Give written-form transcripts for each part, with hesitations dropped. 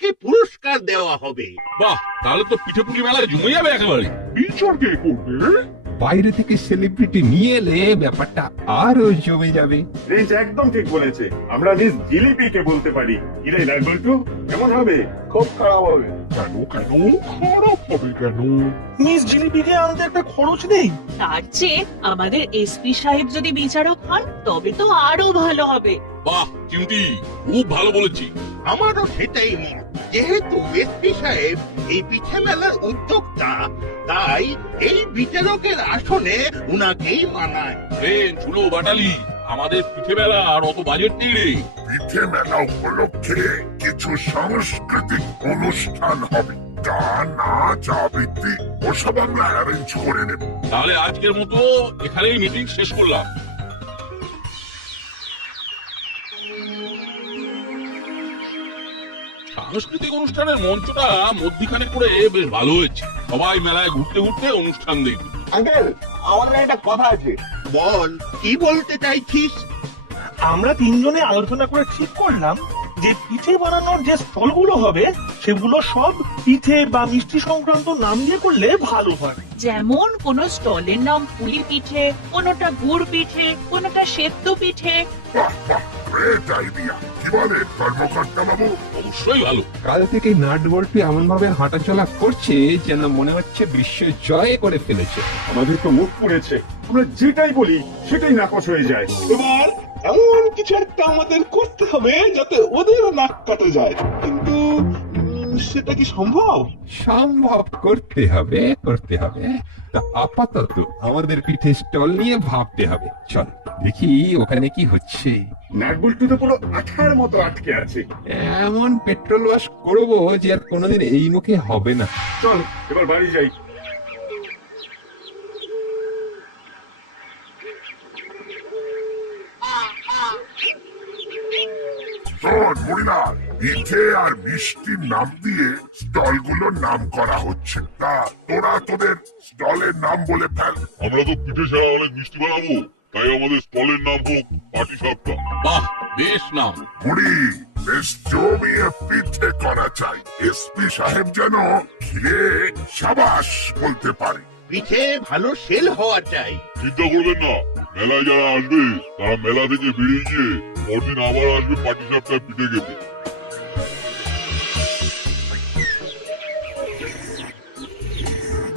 তাকে পুরস্কার দেওয়া হবে। বাহ, তাহলে তো পিঠে পুলি মেলায় জমে যাবে একেবারে। বিচার কে করবে? বাইরে থেকে সেলিব্রিটি নিয়ে এলে ব্যাপারটা আরো জমে যাবে। রিচ একদম ঠিক বলেছে। আমরা নিজ জিলিপিকে বলতে পারি, কিরে নাগবল্টু, কেমন হবে? খুব খারাপ হবে। কেন কেন খারাপ হবে কেন? মিস জিলিপিকে আনতে একটা খরচ নেই। তার চেয়ে আমাদের এসপি সাহেব যদি বিচারক হন তবে তো আরো ভালো হবে। বাহ চিমটি, খুব ভালো বলেছি। আমারও সেটাই মত। যেহেতু এসপি সাহেব এই পিঠে মেলার উদ্যোক্তা, তাই এই বিচারকের আসনে উনাকেই মানায়। ঝুলো বাটালি, আমাদের পিঠে মেলা আর অত বাজেট নেই রে। পিঠে মেলা উপলক্ষে কিছু সাংস্কৃতিক অনুষ্ঠান হবে, গান নাচ আবৃত্তি ওসব আমরা অ্যারেঞ্জ করে নেব। তাহলে আজকের মতো এখানেই মিটিং শেষ করলাম। সাংস্কৃতিক অনুষ্ঠানের মঞ্চটা মধ্যিখানে করে বেশ ভালো হয়েছে। সবাই মেলায় ঘুরতে ঘুরতে অনুষ্ঠান দেখবে। আঙ্কেল, আমাদের একটা কথা আছে। বল, কি বলতে চাইছিস? আমরা তিনজনে আলোচনা করে ঠিক করলাম যে পিঠে বানানোর যে স্টলগুলো হবে সেগুলো সব পিঠে বা মিষ্টি সংক্রান্ত নাম দিয়ে করলে ভালো হয়। যেমন কোন স্টলের নাম পুলি পিঠে, কোনটা গুড় পিঠে, কোনটা সেদ্ধ পিঠে। বাহ বাহ, গ্রেট আইডিয়া। কি বলে কর্মকর্তা বাবু? অবশ্যই ভালো। কাল থেকে নাট বল্টু এমন ভাবে হাঁটাচলা করছে যেন মনে হচ্ছে বিশ্ব জয় করে ফেলেছে। আমাদের তো মুখ পুড়েছে, আমরা যেটাই বলি সেটাই নাকচ হয়ে যায়। এবার এমন কিছু একটা আমাদের করতে হবে যাতে ওদের নাক কাটা যায়, কিন্তু সেটা কি সম্ভব? সম্ভব করতে হবে, করতে হবে। তা আপাতত আমাদের পিঠে স্টল নিয়ে ভাবতে হবে। চল দেখি ওখানে কি হচ্ছে। নাগবল্টু তো পুরো আঠার মতো আটকে আছে। এমন পেট্রোল ওয়াশ করবো যে আর কোনোদিন এই মুখে হবে না। চল এবার বাড়ি যাই। শোন মুড়িলাল, পিঠে আর মিষ্টির নাম দিয়ে স্টলগুলোর নাম করা হচ্ছে। তা তোরা তোদের স্টলের নাম বলে ফেল। আমরা তো পিঠে ছাড়া অনেক মিষ্টি বানাবো, তাই আমাদের স্টলের নাম হোক পাটি সাপটা। বাহ, বেশ নাম। মুড়ি, বেশ জমিয়ে পিঠে করা চাই। এসপি সাহেব যেন খেয়ে সাবাস বলতে পারে। পিঠে ভালো সেল হওয়া চাই। চিন্তা করবেন না, মেলায় যারা আসবে তারা মেলা থেকে বেরিয়ে গিয়ে পরদিন আবার আসবে পাটি সাপটার পিঠে খেতে।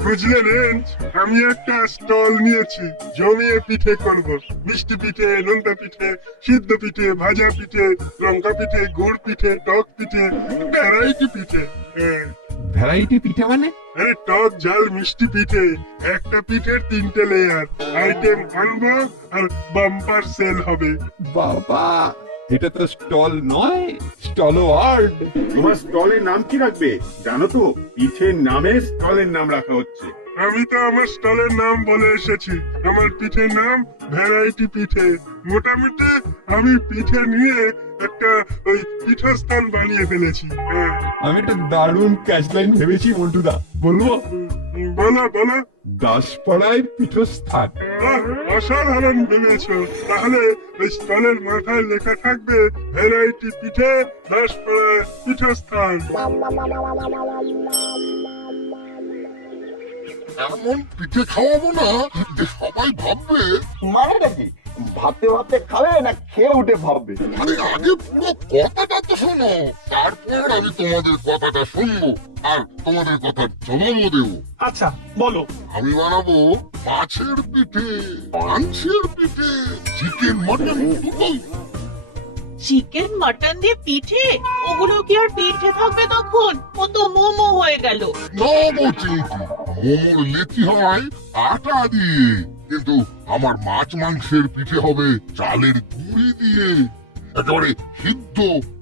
বুঝলে রেঞ্জ, আমি একটা স্টল নিয়েছি, জমিয়ে পিঠে করব। মিষ্টি পিঠে, নোনতা পিঠে, সিদ্ধ পিঠে, ভাজা পিঠে, লঙ্কা পিঠে, গুড় পিঠে, টক পিঠে, ভ্যারাইটি পিঠে। হ্যাঁ, ভ্যারাইটি পিঠে মানে? আরে টক ঝাল মিষ্টি পিঠে, একটা পিঠের 3টে লেয়ার, আইটেম আনবো আর বাম্পার সেল হবে। বাবা, এটা তো স্টল নয়, স্টল ওয়ার্ড। তোমার স্টলের নাম কি রাখবে জানো তো? পিঠের নামে স্টলের নাম রাখা হচ্ছে। আমি তো আমার স্টলের নাম বলে এসেছি। আমার পিঠের নাম ভ্যারাইটি পিঠে। মোটামুটি আমি পিঠে নিয়ে একটা ওই পীঠস্থান বানিয়ে ফেলেছি। হ্যাঁ, আমি একটা দারুণ ক্যাচলাইন ভেবেছি মন্টুদা, বলবো? বলো বলো। দাসপাড়ায় পীঠস্থান। অসাধারণ ভেবেছো। তাহলে ওই স্টলের মাথায় লেখা থাকবে ভ্যারাইটি পিঠে, দাসপাড়ায় পীঠস্থান। এমন পিঠে খাওয়াবো না যে সবাই ভাববে। মানেটা কি? ভাবতে ভাবতে খাবে না খেয়ে উঠে ভাববে? আরে আগে পুরো কথাটা তো শোনো, তারপর আমি তোমাদের কথাটা শুনবো আর তোমাদের কথার জবাবও দেবো। আচ্ছা বলো। আমি বানাবো মাছের পিঠে, মাংসের পিঠে, চিকেন মটন দুটোই। চিকেন মাটন দিয়ে পিঠে? ওগুলো কি আর পিঠে থাকবে তখন? ও তো মোমো হয়ে গেল। না গো চিংটি, মোমোর লেচি হয় আটা দিয়ে, কিন্তু আমার মাছ মাংসের পিঠে হবে চালের গুঁড়ি দিয়ে, একেবারে সিদ্ধ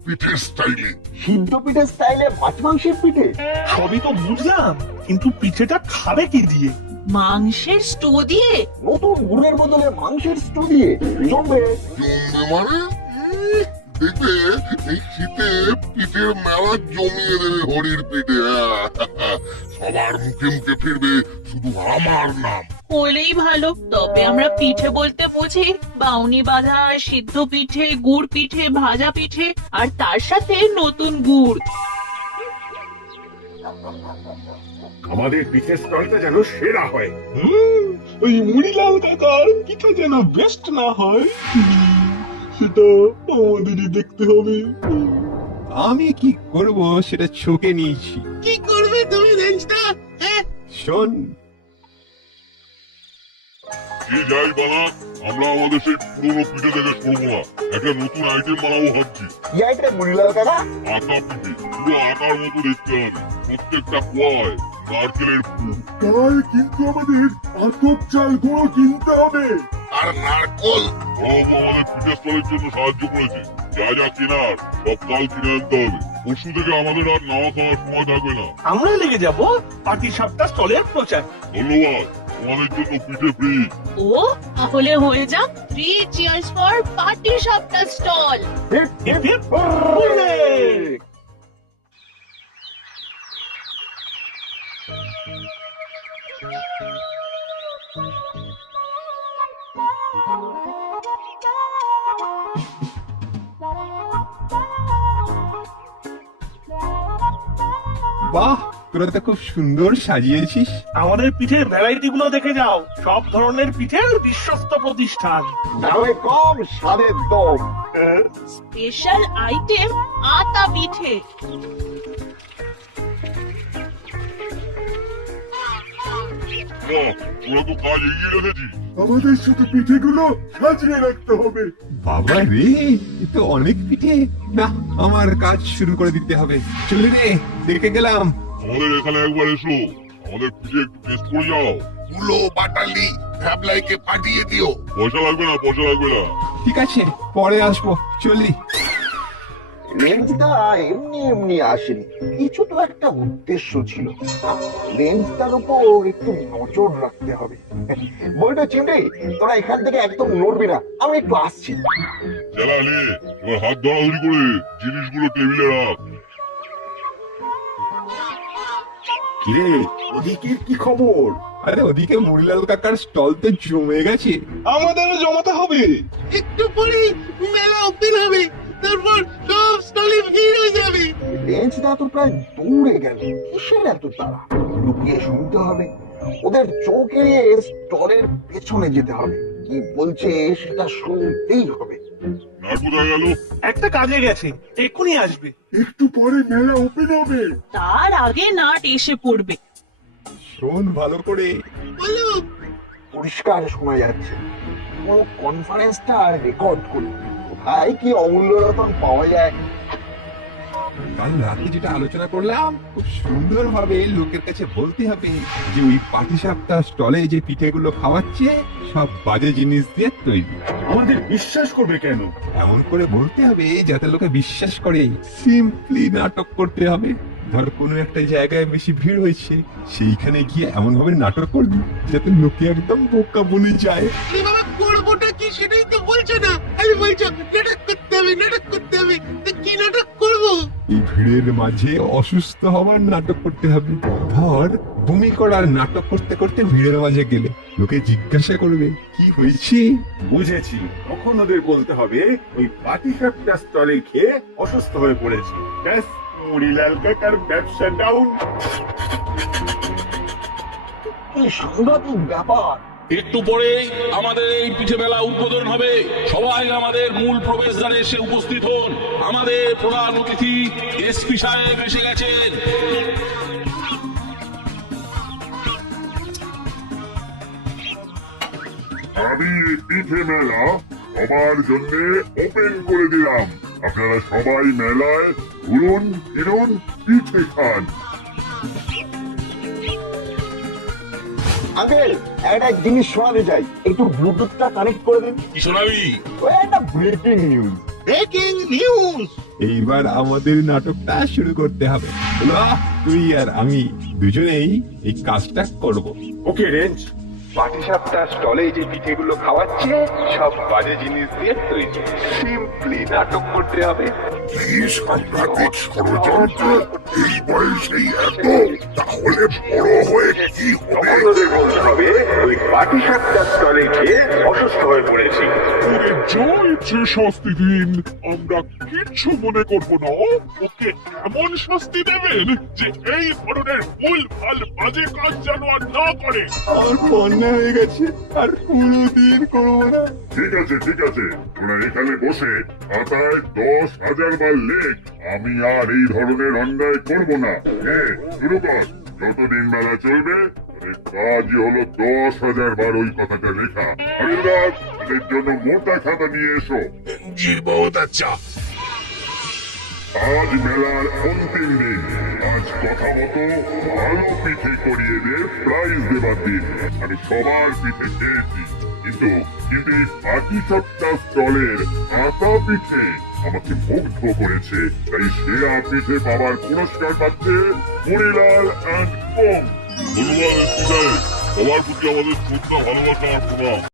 পিঠের স্টাইলে। সিদ্ধ পিঠের স্টাইলে মাছ মাংসের পিঠে? সবই তো বুঝলাম, কিন্তু পিঠেটা খাবে কি দিয়ে? মাংসের স্টু দিয়ে? নতুন গুড়ের বদলে মাংসের স্টু দিয়ে জমবে। জমবে মানে দেখবে এই শীতে পিঠের মেলা জমিয়ে দেবে হরির পিঠে। সবার মুখে মুখে ফিরবে শুধু আমার নাম। হলেই ভালো। তবে আমরা পিঠে বলতে বুঝি বাউনি বাঁধা, সিদ্ধ পিঠে, গুড় পিঠে, ভাজা পিঠে আর তার সাথে নতুন গুড়। আমাদের পিঠের স্টলটা যেন সেরা হয়। ওই মুড়িলাল কাকার পিঠে যেন বেস্ট না হয়, সেটা আমাদেরই দেখতে হবে। আমি কি করব সেটা চোখে নিয়েছি। কি করবে তুমি রেঞ্জটা? হ্যাঁ, শোন, যে যাই বানাক, আমরা আমাদের সেই পুরোনো পিঠে থেকে সরবো না। একটা নতুন আইটেম বানাবো ভাবছি। কি আইটেম মুড়িলাল কাকা? আঁকা পিঠে, পুরো আঁকার মতো দেখতে হবে। প্রত্যেকটা কোয়ায় নারকেলের ফুল। তাই কিন্তু আমাদের আতপ চাল গুঁড়ো কিনতে হবে। আর নারকল বড়বাবু আমাদের পিঠে স্থলের জন্য সাহায্য করেছে। যা যা কেনার সব কাল কিনে আনতে হবে। পরশু থেকে আমাদের আর নাওয়া খাওয়ার সময় থাকবে না। আমরা লেগে যাব পাটি সাপটা স্টলের প্রচার। ধন্যবাদ, তোমাদের জন্য পিঠে ফ্রি। ও তাহলে হয়ে যাক 3 cheers for পাটি সাপটা স্টল। Hip hip hurray! বাহ, তোরা তো খুব সুন্দর সাজিয়েছিস। আমাদের পিঠের ভ্যারাইটি গুলো দেখে যাও। সব ধরনের পিঠের বিশ্বস্ত প্রতিষ্ঠান। দামে কম, স্বাদের দম। স্পেশাল আইটেম আতা পিঠে। বাহ, তোরা তো কাজ এগিয়ে রেখেছিস। আমাদের শুধু পিঠেগুলো সাজিয়ে রাখতে হবে। বাবা রে, এ তো অনেক পিঠে। না, আমার কাজ শুরু করে দিতে হবে। চলে রে, দেখে গেলাম। আমাদের এখানে একবার এসো, আমাদের পিঠে একটু টেস্ট করে যাও। তুলো বাটালি ভ্যাবলাইকে পাঠিয়ে দিও। পয়সা লাগবে না, পয়সা লাগবে না। ঠিক আছে, পরে আসবো, চলি। লেন্সটা এমনি এমনি আসেনি, কিছু তো একটা উদ্দেশ্য ছিল। লেন্সটার উপর একটু নজর রাখতে হবে। বলটা চিমড়ে, তোরা এখান থেকে একদম নড়বি না, আমি একটু আসছি। চালা নে, এবার হাত ধরাধরি করে জিনিসগুলো টেবিলে রাখ। কিরে, ওদিকের কি খবর? আরে ওদিকে মুড়িলাল কাকার স্টল তো জমে গেছে। আমাদেরও জমাতে হবে। একটু পরে মেলা ওপেন হবে, তারপর সব স্টলে ভিড় হয়ে যাবে। লেন্সটা তো প্রায় দৌড়ে গেল, কিসের এত তারা? লুকিয়ে শুনতে হবে, ওদের চোখ এড়িয়ে স্টলের পেছনে যেতে হবে। কি বলছে সেটা শুনতেই হবে। নাট কোথায় গেল? একটা কাজে গেছে, এক্ষুনি আসবে। একটু পরে মেলা ওপেন হবে। তার আগে নাট এসে পড়বে। শোন ভালো করে। বলো, পরিষ্কার শোনা যাচ্ছে। পুরো কনফারেন্সটা রেকর্ড করি, কোথায় কি অমূল্য রতন পাওয়া যায়। কাল রাতে যেটা আলোচনা করলাম, খুব সুন্দর ভাবে লোকের কাছে বলতে হবে যে ওই পাটিসাপটা স্টলে যে পিঠেগুলো খাওয়াচ্ছে সব বাজে জিনিস দিয়ে তৈরি। আমাদের বিশ্বাস করবে কেন? এমন করে বলতে হবে যাতে লোকে বিশ্বাস করে। সিম্পলি নাটক করতে হবে। ধর কোনো একটা জায়গায় বেশি ভিড় হয়েছে, সেইখানে গিয়ে এমন ভাবে নাটক করবি যাতে লোকে একদম বোকা বনে যায়। আরে বাবা, করবোটা কি সেটাই তো বলছো না। আমি বলছো নাটক করতে হবে, নাটক করতে হবে। তো কি নাটক করবো? এই ভিড়ের মাঝে অসুস্থ হওয়ার নাটক করতে হবে। ধর বমি করার নাটক করতে করতে ভিড়ের মাঝে গেলে লোকে জিজ্ঞাসা করবে কি হয়েছে। বুঝেছি, তখন ওদের বলতে হবে ওই পাটিসাপটা স্টলে খেয়ে অসুস্থ হয়ে পড়েছে। ব্যাস, মুড়িলাল কাকার ব্যবসা ডাউন। কি সাংঘাতিক ব্যাপার! একটু পরেই আমাদের এই পিঠে মেলা উদ্বোধন হবে। সবাই আমাদের মূল প্রবেশদ্বারে এসে উপস্থিত হন। আমাদের প্রধান অতিথি এসপি সাহেব এসে গেছেন। আমি পিঠে মেলা সবার জন্য ওপেন করে দিলাম। আপনারা সবাই মেলায় ঘুরুন, ফিরুন, পিঠে খান। আঙ্কেল, একটা জিনিস শোনাতে চাই, একটু ব্লুটুথটা কানেক্ট করে দিন। কি শোনাবি? ওই একটা ব্রেকিং নিউজ। Breaking news. এইবার আমাদের নাটকটা শুরু করতে হবে। বলো, তুই আর আমি দুজনেই এই কাজটা করব। ওকে রেঞ্জ। পাটিসাপটা স্টলে যে পিঠেগুলো খাওয়াচ্ছে সব বাজে জিনিস দিয়ে তৈরি। সিম্পলি নাটক করতে হবে। কি সাংঘাতিক ষড়যন্ত্র! এই বয়সেই এত, তাহলে বড় হয়ে কি হবে? বলতে হবে ওই পাটি সাপটার স্টলে গিয়ে অসুস্থ হয়ে পড়েছি। ওকে যা ইচ্ছে শাস্তি দিন, আমরা কিচ্ছু মনে করবো না। ওকে এমন শাস্তি দেবেন যে এই ধরনের ভুল ভাল বাজে কাজ যেন আর না করে। আর অন্যায় হয়ে গেছে, আর কোনোদিন করবো না। ঠিক আছে ঠিক আছে, তোরা এখানে বসে খাতায় 10,000 বার লেখ, আমি আর এই ধরনের অন্যায় করবো না। শুরু কর, যতদিন মেলা চলবে তোদের কাজই হলো 10,000 বার ওই কথাটা লেখা। হরিদাস, এদের জন্য মোটা খাতা নিয়ে এসো। জি বহুত আচ্ছা। আজ মেলার অন্তিম দিন, আজ কথা মতো ভালো পিঠে করিয়েদের প্রাইজ দেবার দিন। আমি সবার পিঠে খেয়েছি, কিন্তু এই পাটি চট্টা স্টলের আটা পিঠে আমাকে মুগ্ধ করেছে। তাই সেরা পিঠে পাওয়ার পুরস্কার পাচ্ছে হরিলাল অ্যান্ড কম। ধন্যবাদ এসপি সাহেব, সবার প্রতি আমাদের শ্রদ্ধা ভালোবাসা আর প্রণাম।